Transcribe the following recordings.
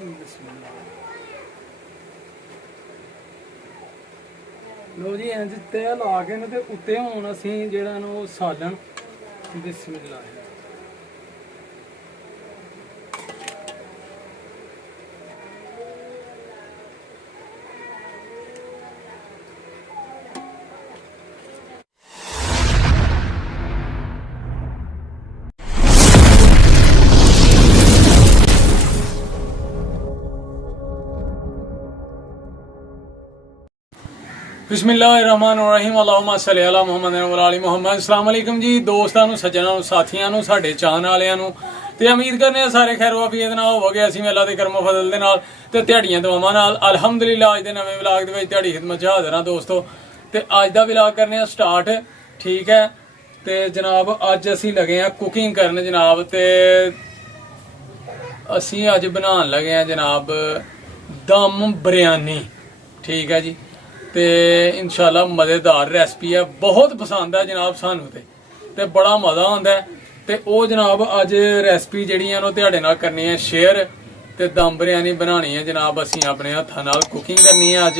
लो जी इंज तह ला के ना ते उत्ते हुण असीं जेहड़ा ना ओह सालन बिस्मिल्लाह। बिस्मिल्लाहिर्रहमानिर्रहीम अल्लाहुम्मा सल्ली अला मुहम्मद व अला मुहम्मद। अस्सलाम वालेकुम जी दोस्तां नूं, सज्जनां नूं, साथियां नूं, साडे चाहण वालियां नूं ते उम्मीद करने सारे खैर वाफियत नाल होवोगे। असीं अल्लाह दे करम फजल दे नाल ते दिहाड़ियां दुआवां नाल अल्हम्दुलिल्लाह अज दे नवें व्लॉग दे विच दिहाड़ी खिदमत च हाज़र हां दोस्तों। ते अज दा व्लॉग करने आ स्टार्ट, ठीक है। ते जनाब अज असीं लगे हैं कुकिंग करन जनाब। ते असीं अज बनान लगे हैं जनाब दम बिरयानी, ठीक है जी। ते इंशाल्लाह मज़ेदार रेसिपी है, बहुत पसंद है जनाब सानू ते बड़ा मज़ा आंदा है। ते ओह जनाब अज रेसिपी जिहड़ी है ओह तुहाडे नाल करनी है शेयर। ते दम बिरयानी बनानी है जनाब, असीं अपने हत्थां नाल कुकिंग करनी है अज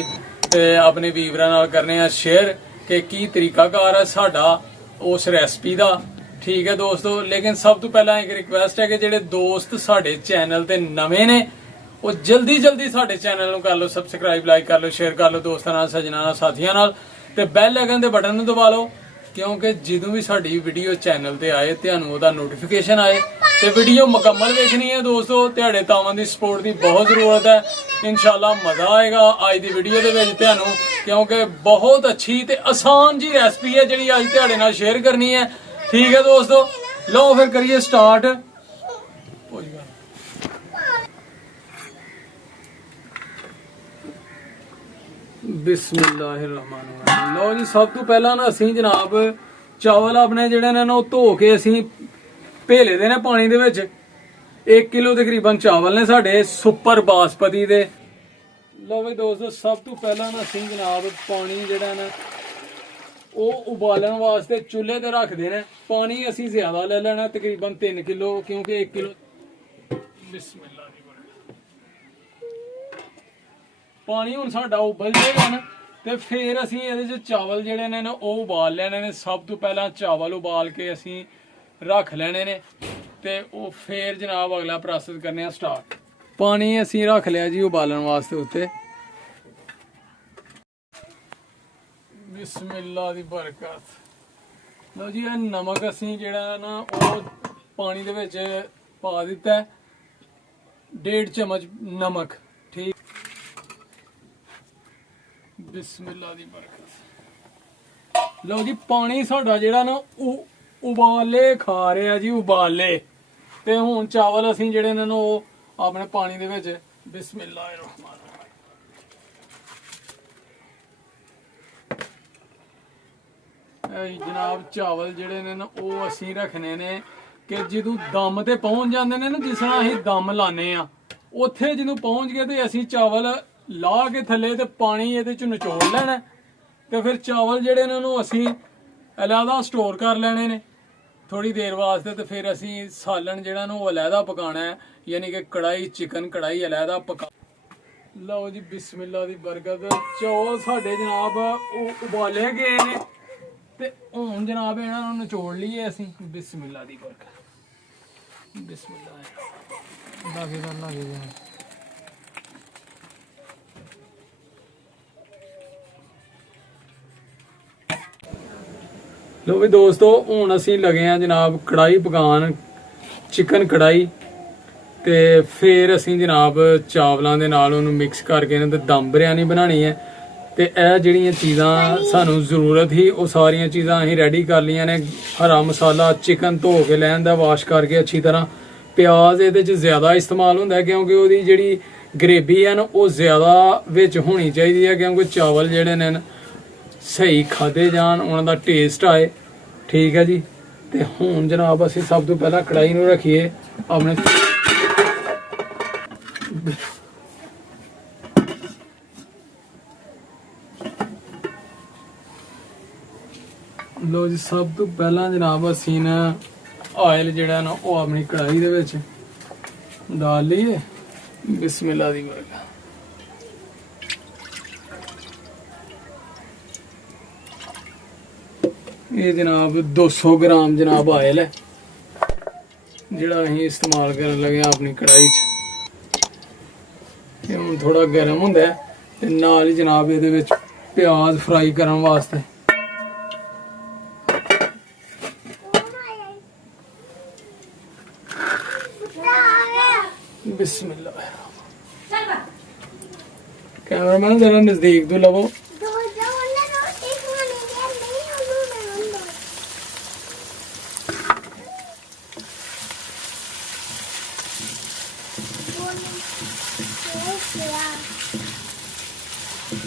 ते अपने वीवरां नाल करने हैं शेयर कि की तरीकाकार है साडा उस रेसिपी दा, ठीक है दोस्तों। लेकिन सब तो पहला एक रिक्वेस्ट है कि जिहड़े दोस्त साडे चैनल ते नवें ने ਉਹ ਜਲਦੀ ਸਾਡੇ ਚੈਨਲ ਨੂੰ ਕਰ ਲਓ ਸਬਸਕ੍ਰਾਈਬ, ਲਾਈਕ ਕਰ ਲਓ, ਸ਼ੇਅਰ ਕਰ ਲਓ ਦੋਸਤਾਂ ਨਾਲ, ਸੱਜਣਾਂ ਨਾਲ, ਸਾਥੀਆਂ ਨਾਲ ਤੇ ਬੈਲ ਆਈਕਨ ਦੇ ਬਟਨ ਨੂੰ ਦਬਾ ਲਓ, ਕਿਉਂਕਿ ਜਦੋਂ ਵੀ ਸਾਡੀ ਵੀਡੀਓ ਚੈਨਲ ਤੇ ਆਏ ਤੁਹਾਨੂੰ ਉਹਦਾ ਨੋਟੀਫਿਕੇਸ਼ਨ ਆਏ। ਤੇ ਵੀਡੀਓ ਮੁਕੰਮਲ ਵੇਖਣੀ ਹੈ ਦੋਸਤੋ, ਤੁਹਾਡੇ ਤਾਵਾਂ ਦੀ ਸਪੋਰਟ ਦੀ ਬਹੁਤ ਜ਼ਰੂਰਤ ਹੈ। ਇਨਸ਼ਾਅੱਲਾ ਮਜ਼ਾ ਆਏਗਾ ਅੱਜ ਦੀ ਵੀਡੀਓ ਦੇ ਵਿੱਚ ਤੁਹਾਨੂੰ, ਕਿਉਂਕਿ ਬਹੁਤ ਅੱਛੀ ਤੇ ਆਸਾਨ ਜੀ ਰੈਸਪੀ ਹੈ ਜਿਹੜੀ ਅੱਜ ਤੁਹਾਡੇ ਨਾਲ ਸ਼ੇਅਰ ਕਰਨੀ ਹੈ, ਠੀਕ ਹੈ ਦੋਸਤੋ। ਲਓ ਫਿਰ ਕਰੀਏ ਸਟਾਰਟ। बिस्मिल्लाहिर्रहमानिर्रहीम। लो जी सब तो पहला ना असीं जनाब चावल अपने जिहड़े ने ओह धो के असीं भेले दे ने पानी दे विच। 1 किलो तकरीबन चावल ने साडे सुपर बासमती दे। लो भाई दोस्तों सब तो पहला ना असीं जनाब पानी जिहड़ा ना ओह उबालण वास्ते चुल्हे ते रखदे ने। पानी असीं ज़्यादा ले लेना तकरीबन 3 किलो, क्योंकि 1 किलो बिस्मिल्लाह पानी हुण साडा उबल जाएगा ना ते फिर असीं इहदे च चावल जिहड़े ने ना ओह उबाल लैने ने। सब तो पहला चावल उबाल के असीं रख लैने ने ते ओह फिर जनाब अगला प्रोसेस करने आ स्टार्ट। पानी असीं रख लिया जी उबालण वास्ते उत्ते। बिस्मिल्लाह दी बरकत। लो जी नमक असीं जिहड़ा ना ओह पानी दे विच पा दित्ता है, 1.5 चम्मच नमक, ठीक। बिस्मिल्लाह दी बरकत। लो जी पानी साडा जिहड़ा ना उबाले खा रहा जी, उबाले। ते हुण चावल असीं जिहड़े ने ओह अपने पानी दे विच बिस्मिल्लाहिर्रहमानिर्रहीम जनाब चावल जिहड़े ने ना ओह असीं रखने ने कि जदों दम ते पहुंच जांदे ने ना, जिस तरह असीं दम लाने आ उत्थे जदों पहुंच गए ते असीं चावल ला के थले ते पानी ये नचोड़ लेना ते फिर चावल जिहड़े ने उन्होंने असीं अलहदा स्टोर कर लेने ने थोड़ी देर वास्ते। ते फिर असीं सालन जिहड़ा ना ओह अलहदा पकाना है, यानी कि कढ़ाई चिकन कढ़ाई अलहदा पका। लो जी बिस्मिल्लाह दी बरकत। चौल साडे जनाब ओह उबाले गए ने ते हुण जनाब इन्हां नूं नचोड़ लईए असीं। बिस्मिल्लाह दी बरकत। बिस्मिल्लाह लागे लो भी दोस्तों हुण असीं लगे हैं जनाब कढ़ाई पकान, चिकन कढ़ाई। ते फिर असीं जनाब चावलों के नाल उहनूं मिक्स करके ना ते दम बिरयानी बनानी है। ते यह जिहड़ियां चीज़ां सानूं जरूरत ही वो सारियां चीज़ां असीं रेडी कर लियां ने। हरा मसाला, चिकन धो के लैन दा वाश करके अच्छी तरह। प्याज इहदे च ज़्यादा इस्तेमाल हुंदा है क्योंकि उहदी जिहड़ी ग्रेवी है ना वो ज़्यादा विच होनी चाहिदी है, क्योंकि चावल जिहड़े ने सही खाधे जान, उन्हां दा टेस्ट आए, ठीक है जी। ते हुण जनाब असीं सब तो पहला कढ़ाई नूं रखिए अपने। लो जी सब तो पहला जनाब असीं ना ऑयल जिहड़ा ना वो अपनी कढ़ाई दे विच डाल लईए बिस्मिल्लाह दी बरकत। ये जनाब 200 ग्राम जनाब ऑयल है जिहड़ा असीं इस्तेमाल करन लगे अपनी कढ़ाई च। ये हुण थोड़ा गर्म हुंदा है ते नाल ही जनाब इहदे विच प्याज फ्राई करन वास्ते बिस्मिल्लाह। कैमरामैन जरा नजदीक तो लवो।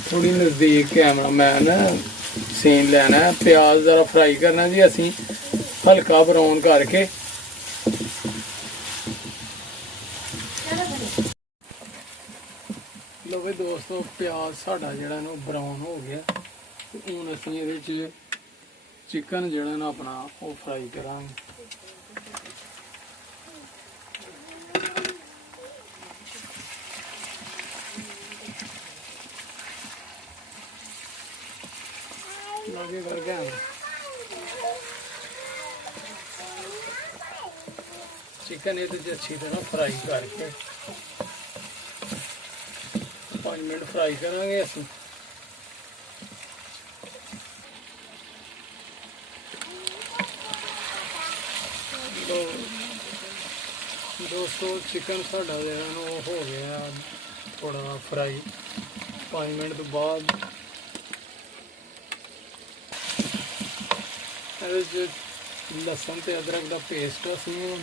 थोड़ी नजदीक कैमरामैन सीन लेना है। प्याज जरा फ्राई करना जी असी हल्का ब्राउन करके। लो भाई दोस्तों प्याज साडा जिहड़ा ना ब्राउन हो गया ते हुण असीं इहदे च चिकन जिहड़ा ना अपना वो फ्राई करांगे। लगे करके चिकन ये अच्छी तरह फ्राई करके 5 मिनट फ्राई करांगे असीं। दोस्तों चिकन साडा जिहड़ा ना वो हो गया थोड़ा फ्राई। 5 मिनट तो बाद लसन ते अदरक का पेस्ट असीं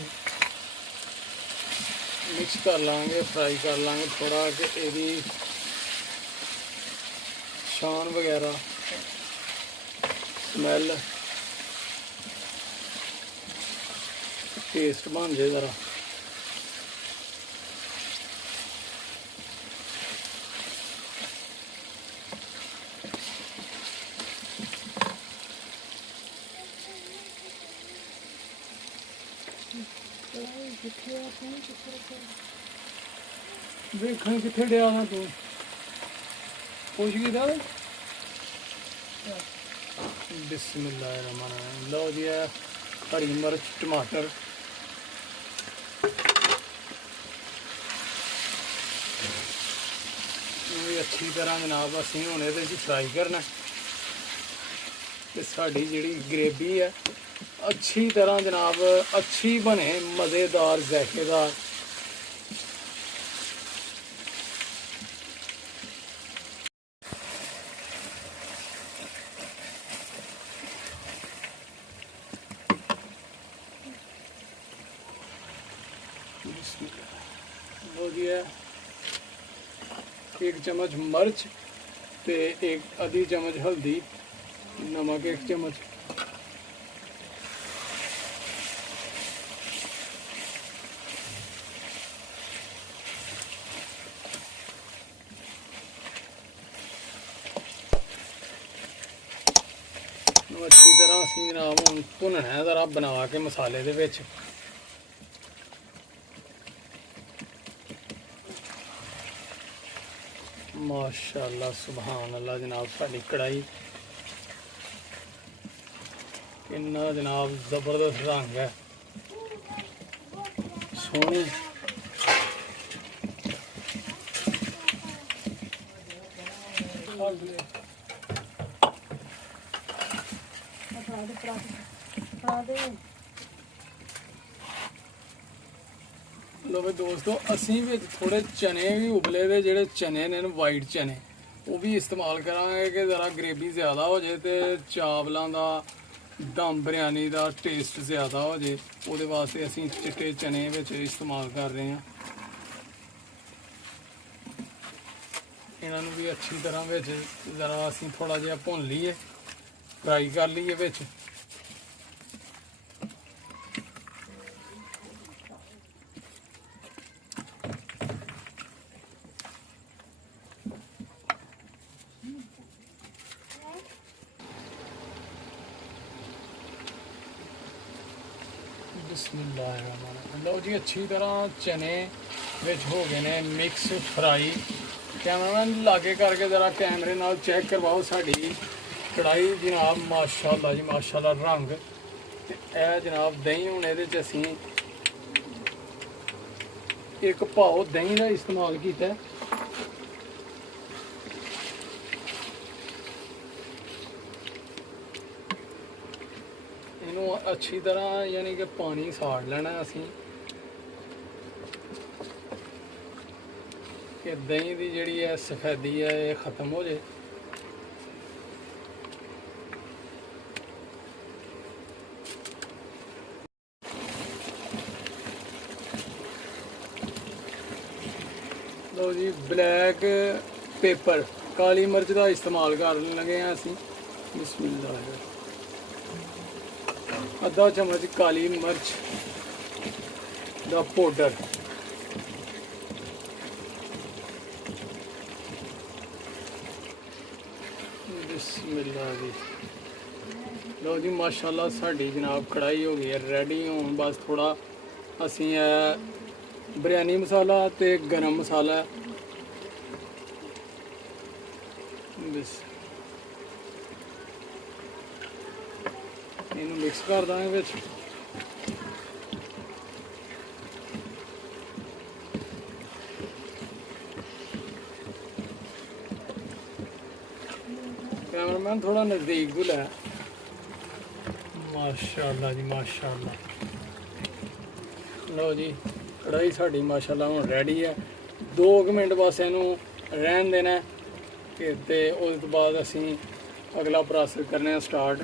मिक्स कर लांगे, फ्राई कर लांगे थोड़ा कि एदी शान वगैरह स्मैल टेस्ट बन जाए ज़रा। देखने कितने डे आना तू पूछ गई था। बिस्मिल्लाहिर्रहमानिर्रहीम। लो जी हरी मिर्च टमाटर भी अच्छी तरह जनाब असीं हुण इहदे च फ्राई करना ते साडी जिहड़ी ग्रेवी है अच्छी तरह जनाब अच्छी बने मज़ेदार ज़ायकेदार। हो गया 1 चम्मच मिर्च ते 1 आधी चम्मच हल्दी, नमक 1 चम्मच। अच्छी तरह असीं जनाब हुण भुनना है ज़रा बना के मसाले दे विच। माशाअल्लाह सुभान अल्लाह जनाब साडी कढ़ाई किन्ना जनाब ज़बरदस्त रंग है सोहनी। लो भाई दोस्तों असीं विच थोड़े चने भी उबले दे जिहड़े चने ने वाइट चने वो भी इस्तेमाल करांगे कि ज़रा ग्रेवी ज़्यादा हो जाए तो चावलों का दम बिरयानी का टेस्ट ज़्यादा हो जाए। वो वास्ते असीं चिट्टे चने विच इस्तेमाल कर रहे हैं। इन्हों भी अच्छी तरह विच ज़रा असीं थोड़ा जिहा भुन लीए फ्राई कर लीए विच। बिस्मिल्लाहिर्रहमानिर्रहीम। लो जी अच्छी तरह चने ਵਿੱਚ ਹੋ ਗਏ ਨੇ ਮਿਕਸ ਫਰਾਈ। ਕੈਮਰਾਮੈਨ ਲਾਗੇ ਕਰਕੇ ज़रा कैमरे नाल चेक करवाओ साड़ी कढ़ाई जनाब माशाअल्लाह जी माशाअल्लाह रंग। ते यह जनाब दही हुण इहदे च असीं एक पाओ दही का इस्तेमाल किया। इनू अच्छी तरह यानी कि पानी साड़ लेना असीं कि दही की जिहड़ी है सफेदी है ये ख़त्म हो जाए। लो जी ब्लैक पेपर काली मिर्च का इस्तेमाल कर लगे हैं असीं। बिस्मिल्लाह। आधा चम्मच काली मिर्च का पाउडर, बिस्मिल्लाह जी। लो जी माशाअल्लाह साड़ी जनाब कढ़ाई हो गई है रेडी। हुण बस थोड़ा असीं बिरयानी मसाला ते गरम मसाला बस इनू मिक्स कर देंगे विच। कैमरामैन थोड़ा नज़दीक भी लै। माशाअल्लाह जी माशाअल्लाह। लो जी कढ़ाई साड़ी माशाअल्लाह हुण रेडी है। 2 मिनट बस इनू रहन देना है ते उस बाद असीं अगला प्रोसेस करने स्टार्ट।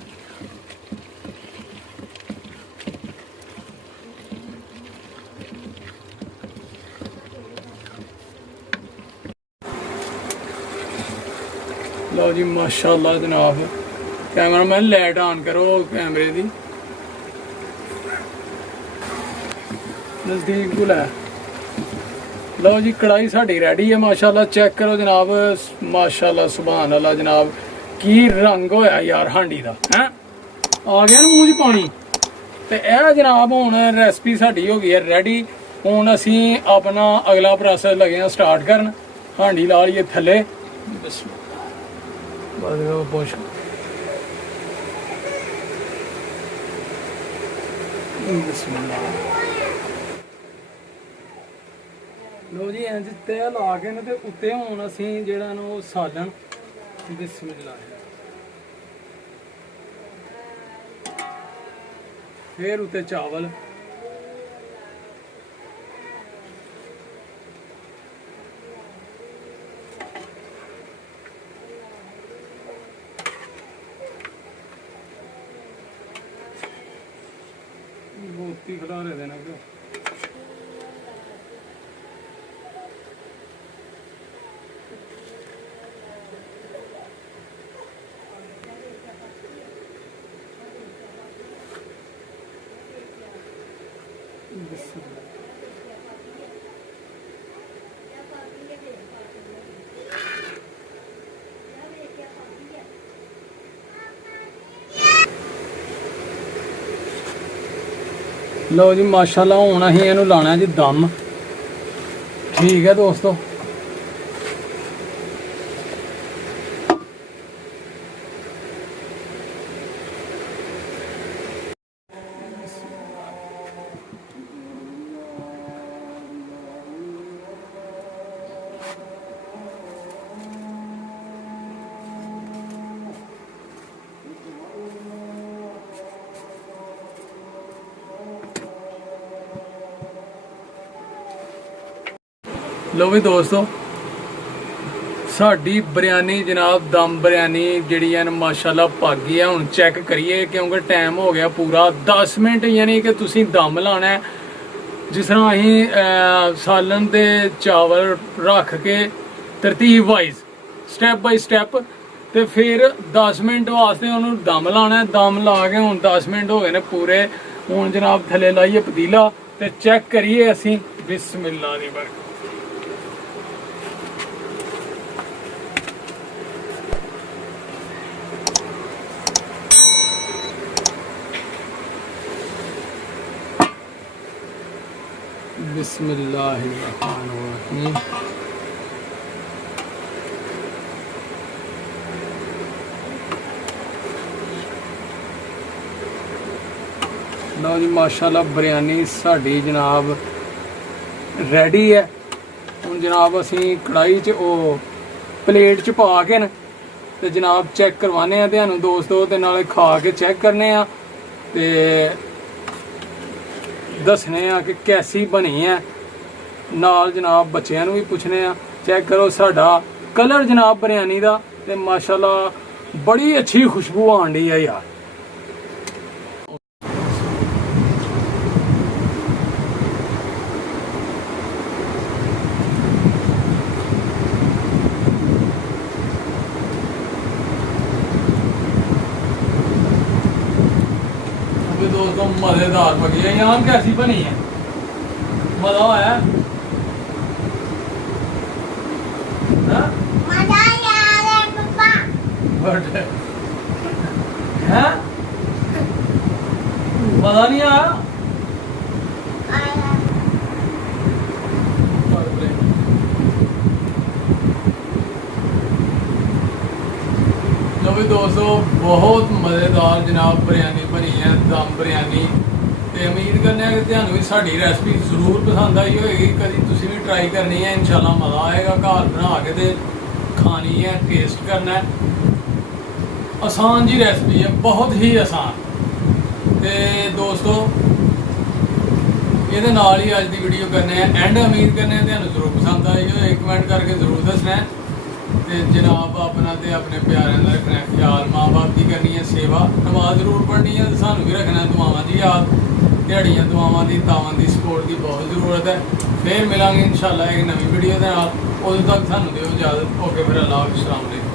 लो जी माशाअल्लाह जनाब कैमरामैन लाइट ऑन करो कैमरे दी नज़दीक को लै। लो जी कढ़ाई साड़ी रेडी है माशाअल्लाह। चेक करो जनाब माशाअल्लाह सुभान अल्लाह जनाब की रंग होया यार हांडी दा है आ गया ना मूँह च पानी। तो यह जनाब हुण रेसिपी साड़ी हो गई है रेडी। हुण असीं अपना अगला प्रोसेस लगे हैं स्टार्ट करन। हांडी ला लईए थल्ले पुछ बिस्मिल्लाह। लो जी इंज तह ला के ना ते उत्ते हुण असीं जिहड़ा ना ओह सालन बिस्मिल्लाह। फिर उत्ते चावल मोती खिलारे देना क्यों। लो जी माशाअल्लाह हुण असीं इहनूं लाना जी दम। ठीक है दोस्तों लो भी दोस्तों साड़ी बिरयानी जनाब दम बिरयानी जिहड़ी है माशाअल्लाह पक गई है। हुण चेक करिए क्योंकि टाइम हो गया पूरा 10 मिनट यानी कि तुसीं दम लाना है। जिस तरह असीं सालन ते चावल रख के तरतीब वाइज स्टैप बाई स्टैप ते फिर 10 मिनट वास्ते उन्होंने दम लाना है। दम ला के हुण 10 मिनट हो गए ने पूरे। हुण जनाब थल्ले लाइए पतीला ते चेक करिए असीं बिस्मिल्लाह दी बरकत। बिस्मिल्लाहिर्रहमानिर्रहीम। लो जी माशाल्लाह बिरयानी साडी जनाब रेडी है। हुण जनाब असी कढ़ाई च ओ प्लेट च पा के न ते जनाब चेक करवाने आ तुहानू दोस्तों, ते नाले खा के चेक करने आ ते दसने आ कि कैसी बनी है। नाल जनाब बच्चों भी पुछने आ। चेक करो साडा कलर जनाब बिरयानी दा, ते माशाल्लाह बड़ी अच्छी खुशबू आन डी है यार। दोस्तों मजेदार बनी है। यहाँ कैसी बनी है? मजा आया? मजा आया पापा। हैं? मजा नहीं आया? आया। लो भी दोस्तों बहुत मज़ेदार जनाब बिरयानी बनी है, दम बिरयानी। तो उम्मीद करने कि तुहानू भी साडी रेसिपी जरूर पसंद आई होगी। कभी तुसीं भी ट्राई करनी है, इंशाल्लाह मज़ा आएगा। घर बना के ते खानी है, टेस्ट करना है। आसान जी रेसिपी है, बहुत ही आसान। तो दोस्तों ये नाल ही अज की वीडियो करने हैं एंड। उम्मीद करने तुहानू जरूर पसंद आई हो, कमेंट करके जरूर दसना है। ते जनाब अपना ते अपने प्यारे का रखना है ख्याल। माँ बाप की करनी है सेवा, नमाज जरूर पढ़नी है, सानू भी रखना है दुआवां दी याद। दिहाड़ियां दुआवां दी तावां दी सपोर्ट की बहुत ज़रूरत है। फिर मिलांगे इंशाल्लाह एक नवी वीडियो के नाल। उदों तक सानू दिओ इजाज़त। ओके फिर अल्लाह हाफ़िज़। अस्सलाम वालेकुम।